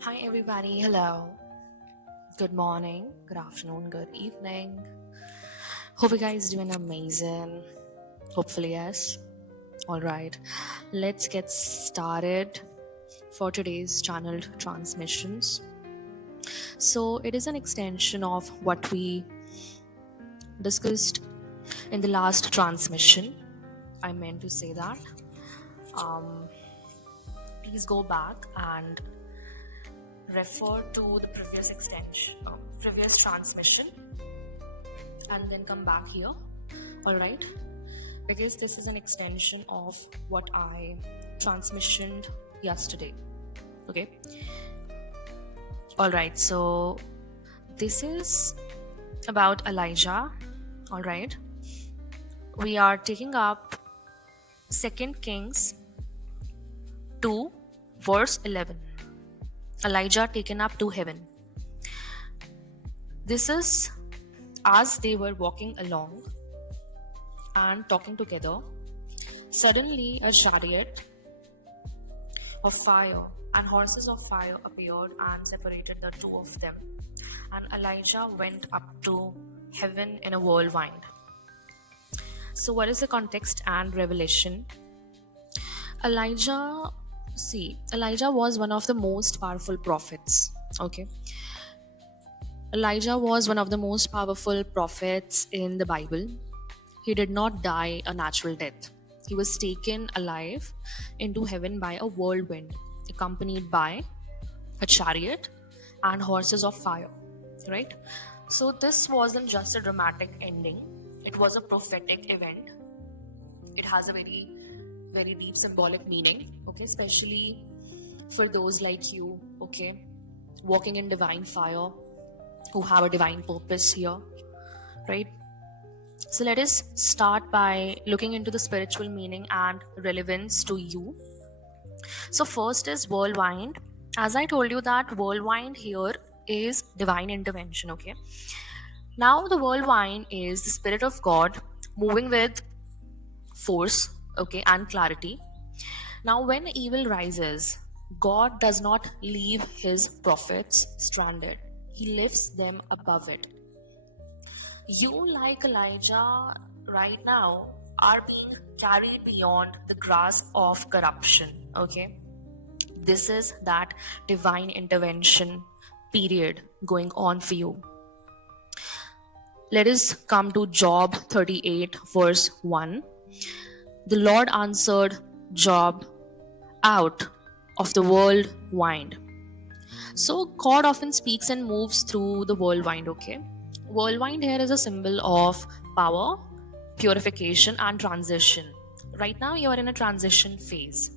Hi everybody, hello. Good morning, good afternoon, good evening. Hope you guys doing amazing. Hopefully yes. All right. Let's get started for today's channeled transmissions. So, it is an extension of what we discussed in the last transmission. I meant to say that. Um, please go back and refer to the previous previous transmission, and then come back here. All right, because this is an extension of what I transmissioned yesterday. Okay. All right, so this is about Elijah. All right, we are taking up 2 Kings 2 verse 11. Elijah taken up to heaven. This is as they were walking along and talking together. Suddenly a chariot of fire and horses of fire appeared and separated the two of them. And Elijah went up to heaven in a whirlwind. So what is the context and revelation? Elijah was one of the most powerful prophets. Okay. Elijah was one of the most powerful prophets in the Bible. He did not die a natural death. He was taken alive into heaven by a whirlwind, accompanied by a chariot and horses of fire. Right? So this wasn't just a dramatic ending. It was a prophetic event. It has a very, very deep symbolic meaning. Okay, especially for those like you, okay, walking in divine fire, who have a divine purpose here, right? So let us start by looking into the spiritual meaning and relevance to you. So first is whirlwind. As I told you that whirlwind here is divine intervention, okay? Now the whirlwind is the Spirit of God moving with force, okay, and clarity. Now when evil rises, God does not leave his prophets stranded. He lifts them above it. You, like Elijah, right now are being carried beyond the grasp of corruption. Okay, this is that divine intervention period going on for you. Let us come to Job 38, verse 1. The Lord answered Job out of the whirlwind. So God often speaks and moves through the whirlwind, okay? Whirlwind here is a symbol of power, purification, and transition. Right now, you are in a transition phase.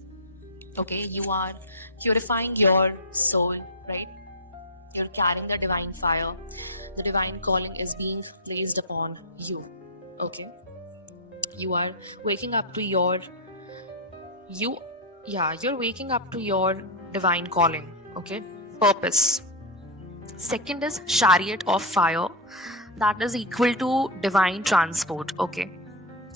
Okay, you are purifying your soul, right? You're carrying the divine fire. The divine calling is being placed upon you. Okay, you are waking up to you're waking up to your divine calling. Okay, purpose. Second is chariot of fire, that is equal to divine transport. Okay,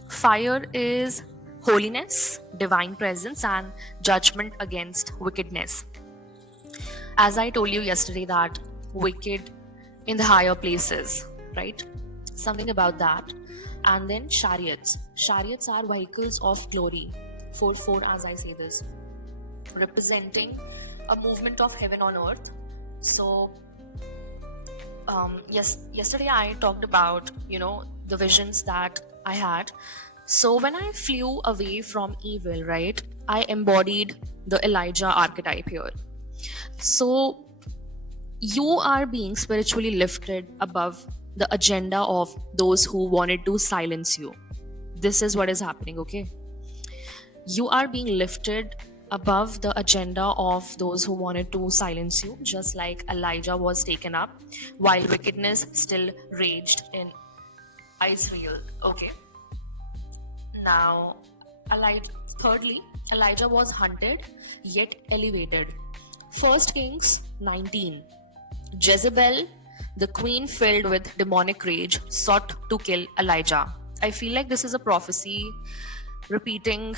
fire is holiness, divine presence, and judgment against wickedness. As I told you yesterday, that wicked in the higher places, right? Something about that. And then chariots are vehicles of glory. 4 as I say this, representing a movement of heaven on earth. So yesterday I talked about the visions that I had. So when I flew away from evil, right, I embodied the Elijah archetype here. So you are being spiritually lifted above the agenda of those who wanted to silence you. This is what is happening, okay? You are being lifted above the agenda of those who wanted to silence you, just like Elijah was taken up while wickedness still raged in Israel. Okay. Now, thirdly, Elijah was hunted yet elevated. 1 Kings 19. Jezebel, the queen filled with demonic rage, sought to kill Elijah. I feel like this is a prophecy repeating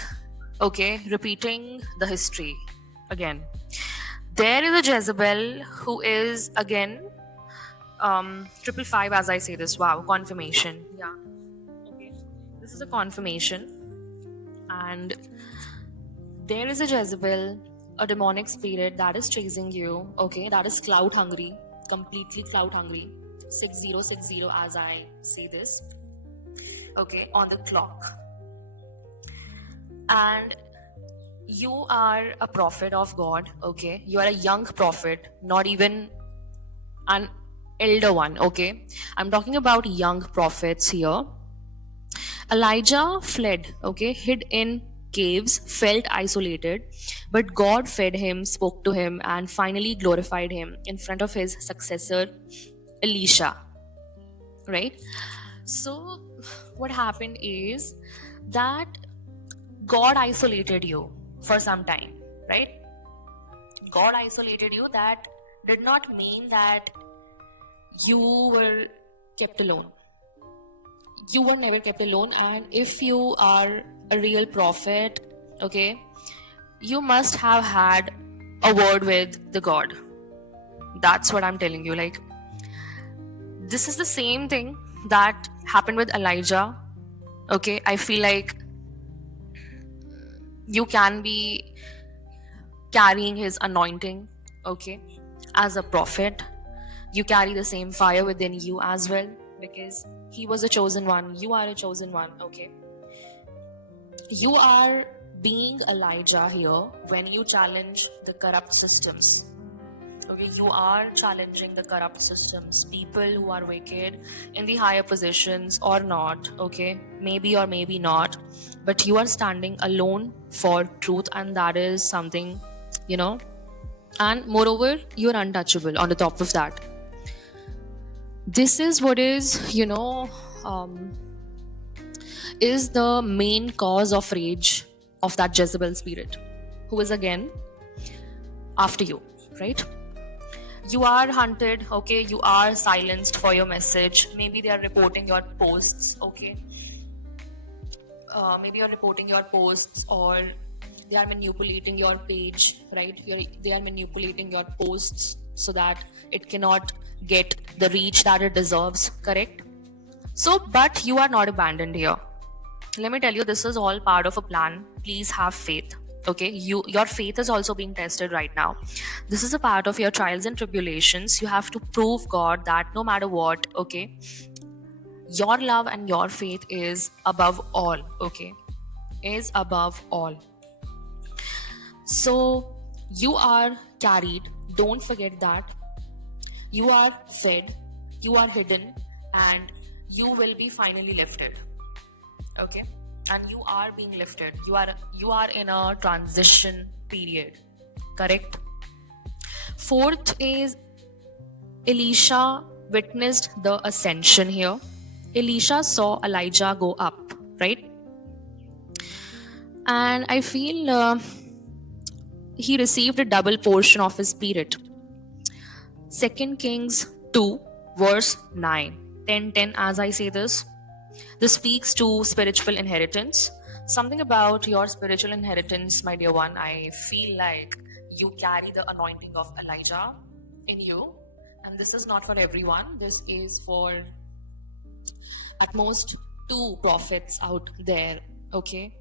the history again. There is a Jezebel who is again triple five as I say this. Wow, confirmation. Yeah. Okay. This is a confirmation. And there is a Jezebel, a demonic spirit that is chasing you, okay, that is cloud hungry, completely cloud hungry. 6060 as I say this, okay, on the clock. And you are a prophet of God, okay? You are a young prophet, not even an elder one, okay? I'm talking about young prophets here. Elijah fled, okay, hid in caves, felt isolated, but God fed him, spoke to him, and finally glorified him in front of his successor, Elisha, right? So, what happened is that God isolated you for some time, right? God isolated you. That did not mean that you were kept alone. You were never kept alone. And if you are a real prophet, okay, you must have had a word with the God. That's what I'm telling you. Like, this is the same thing that happened with Elijah. Okay, I feel like you can be carrying his anointing, okay, as a prophet. You carry the same fire within you as well, because he was a chosen one. You are a chosen one, okay? You are being Elijah here when you challenge the corrupt systems. Okay, you are challenging the corrupt systems, people who are wicked in the higher positions or not, okay, maybe or maybe not, but you are standing alone for truth, and that is something, you know, and moreover, you are untouchable on the top of that. This is what is, is the main cause of rage of that Jezebel spirit, who is again after you, right? You are hunted, okay, you are silenced for your message. Maybe they are reporting your posts, okay, maybe you're reporting your posts, or they are manipulating your page, right? They are manipulating your posts so that it cannot get the reach that it deserves, correct? So, but you are not abandoned here. Let me tell you, this is all part of a plan. Please have faith, okay? Your faith is also being tested right now. This is a part of your trials and tribulations. You have to prove God that no matter what, okay, your love and your faith is above all, okay, is above all. So you are carried, don't forget that. You are fed, you are hidden, and you will be finally lifted, okay? And you are being lifted. You are in a transition period, correct? Fourth is Elisha witnessed the ascension here. Elisha saw Elijah go up, right? And I feel he received a double portion of his spirit. 2 Kings 2 verse 9, 10:10 as I say this. This speaks to spiritual inheritance. Something about your spiritual inheritance, my dear one. I feel like you carry the anointing of Elijah in you. And this is not for everyone. This is for at most 2 prophets out there, okay?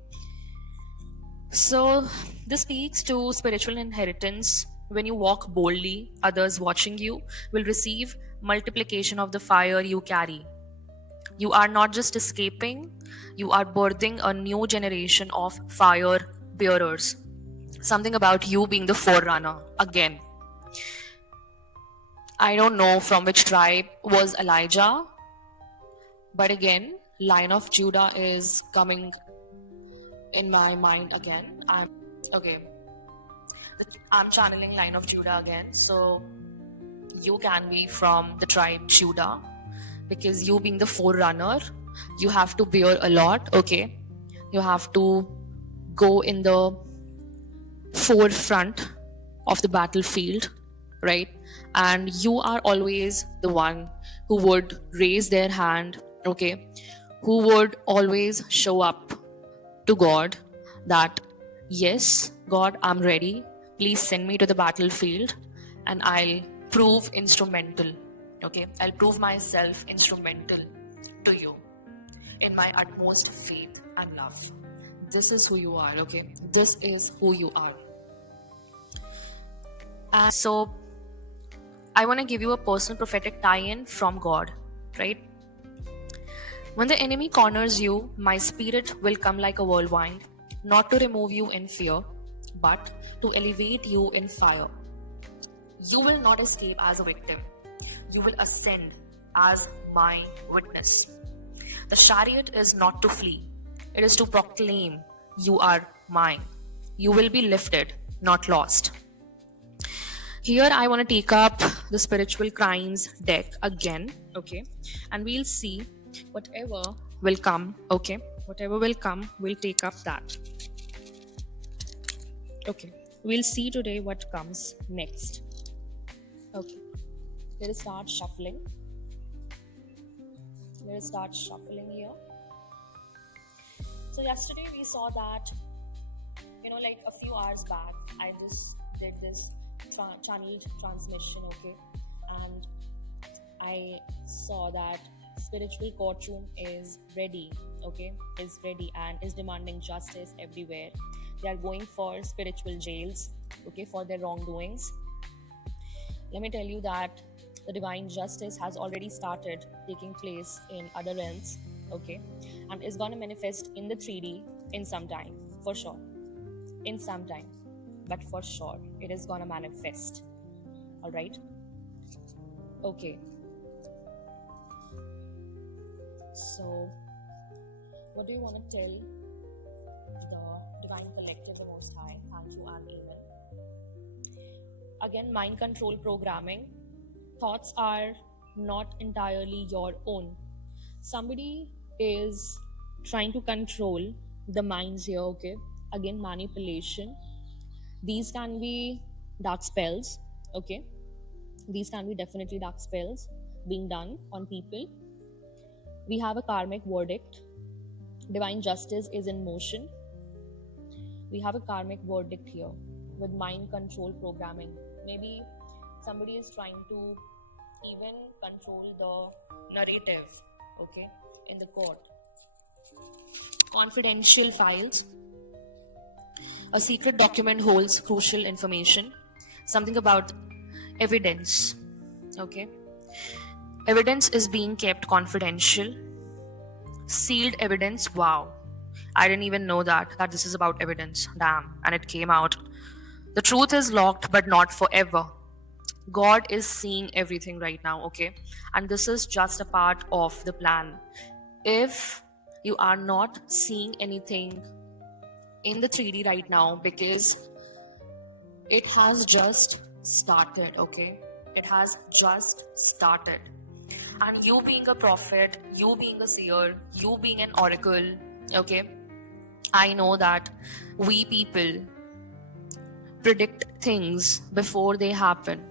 So this speaks to spiritual inheritance. When you walk boldly, others watching you will receive multiplication of the fire you carry. You are not just escaping, you are birthing a new generation of fire bearers. Something about you being the forerunner again. I don't know from which tribe was Elijah, but again, Lion of Judah is coming in my mind again. I'm channeling Line of Judah again. So you can be from the tribe Judah, because you being the forerunner, you have to bear a lot, okay? You have to go in the forefront of the battlefield, right? And you are always the one who would raise their hand, okay? Who would always show up to God that, yes, God, I'm ready. Please send me to the battlefield and I'll prove instrumental. Okay, I'll prove myself instrumental to you in my utmost faith and love. This is who you are, okay? This is who you are. And so I want to give you a personal prophetic tie-in from God, right? When the enemy corners you, my spirit will come like a whirlwind, not to remove you in fear, but to elevate you in fire. You will not escape as a victim. You will ascend as my witness. The chariot is not to flee. It is to proclaim, you are mine. You will be lifted, not lost. Here I want to take up the spiritual crimes deck again, okay? And we'll see whatever will come, okay? Whatever will come, we'll take up that. Okay, we'll see today what comes next. Okay, let us start shuffling. Let us start shuffling here. So yesterday we saw that, like a few hours back, I just did this channeled transmission, okay? And I saw that spiritual courtroom is ready, okay? Is ready and is demanding justice everywhere. They are going for spiritual jails, okay, for their wrongdoings. Let me tell you that the divine justice has already started taking place in other realms, okay, and is going to manifest in the 3D in some time, for sure. In some time, but for sure, it is going to manifest. All right? Okay. So, what do you want to tell the divine collective, the Most High? Thank you and amen. Again, mind control programming. Thoughts are not entirely your own. Somebody is trying to control the minds here, okay? Again, manipulation. These can be dark spells, okay? These can be definitely dark spells being done on people. We have a karmic verdict. Divine justice is in motion. We have a karmic verdict here with mind control programming. Maybe somebody is trying to even control the narrative, okay, in the court. Confidential files. A secret document holds crucial information. Something about evidence, okay? Evidence is being kept confidential. Sealed evidence, wow. I didn't even know that this is about evidence. Damn, and it came out. The truth is locked, but not forever. God is seeing everything right now, okay? And this is just a part of the plan. If you are not seeing anything in the 3D right now, because it has just started, okay? It has just started. And you being a prophet, you being a seer, you being an oracle, okay? I know that we people predict things before they happen.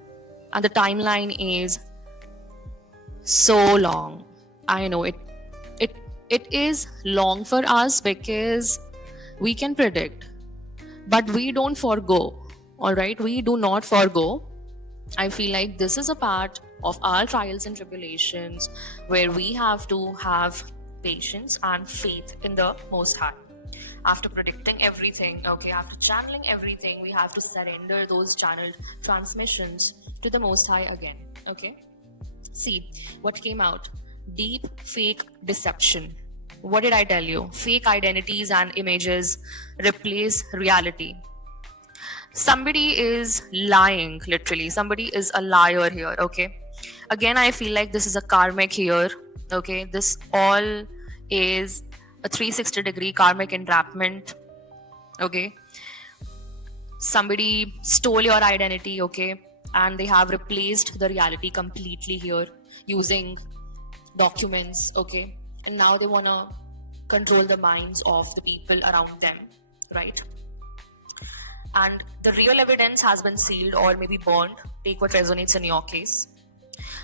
And the timeline is so long. I know it is long for us because we can predict, but we don't forgo. All right, we do not forgo. I feel like this is a part of our trials and tribulations where we have to have patience and faith in the Most High. After predicting everything, okay, after channeling everything, we have to surrender those channeled transmissions to the Most High again, okay? See what came out. Deep fake deception. What did I tell you? Fake identities and images replace reality. Somebody is lying, literally. Somebody is a liar here, okay? Again, I feel like this is a karmic here, okay? This all is a 360-degree karmic entrapment, okay? Somebody stole your identity, okay? And they have replaced the reality completely here using documents, okay? And now they want to control the minds of the people around them, right? And the real evidence has been sealed or maybe burned. Take what resonates in your case.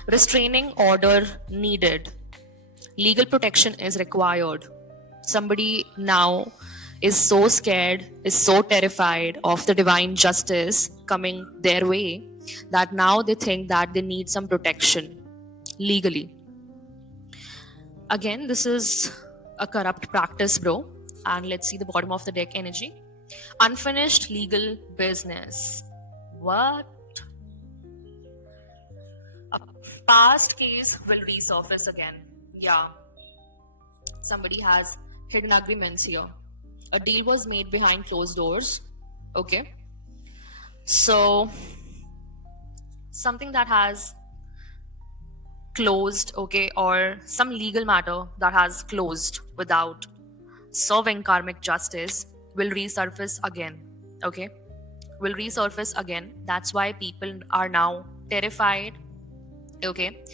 Restraining order needed. Legal protection is required. Somebody now is so scared, is so terrified of the divine justice coming their way that now they think that they need some protection legally. Again, this is a corrupt practice, bro. And let's see the bottom of the deck energy. Unfinished legal business. What? A past case will resurface again. Yeah. Somebody has hidden agreements here. A deal was made behind closed doors. Okay. So, something that has closed, okay, or some legal matter that has closed without serving karmic justice will resurface again. Okay. Will resurface again. That's why people are now terrified. Okay.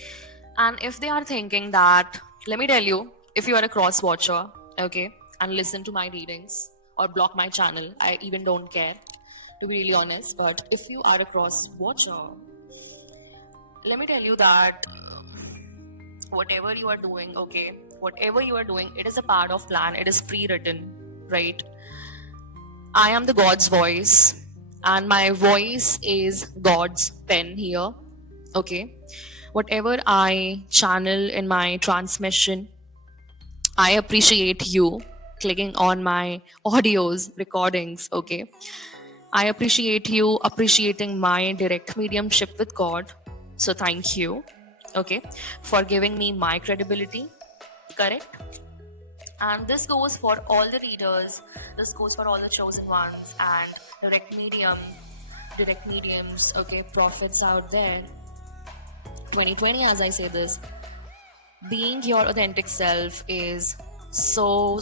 And if they are thinking that, let me tell you, if you are a cross watcher, okay, and listen to my readings or block my channel, I even don't care, to be really honest. But if you are a cross watcher, let me tell you that whatever you are doing, okay, whatever you are doing, it is a part of plan, it is pre-written, right? I am the God's voice, and my voice is God's pen here, okay? Whatever I channel in my transmission, I appreciate you clicking on my audios, recordings, okay? I appreciate you appreciating my direct mediumship with God. So thank you, okay, for giving me my credibility, correct? And this goes for all the readers, this goes for all the chosen ones and direct mediums, okay, prophets out there. 2020, as I say this, being your authentic self is so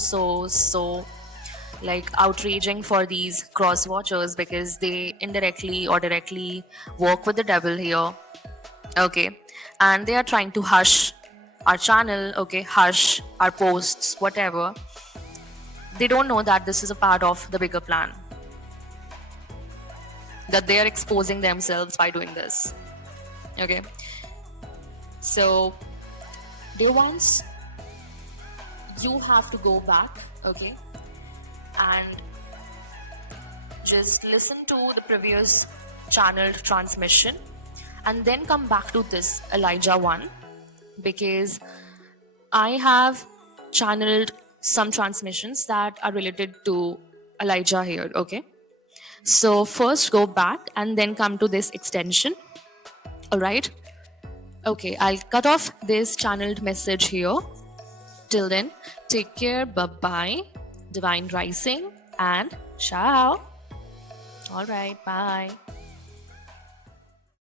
like outraging for these cross watchers, because they indirectly or directly work with the devil here, okay, and they are trying to hush our channel, okay, hush our posts, whatever. They don't know that this is a part of the bigger plan, that they are exposing themselves by doing this, okay. So dear ones, you have to go back, okay, and just listen to the previous channeled transmission and then come back to this Elijah one, because I have channeled some transmissions that are related to Elijah here, okay. So first go back and then come to this extension, all right. Okay, I'll cut off this channeled message here. Till then, take care, bye-bye, divine rising, and ciao. All right, bye.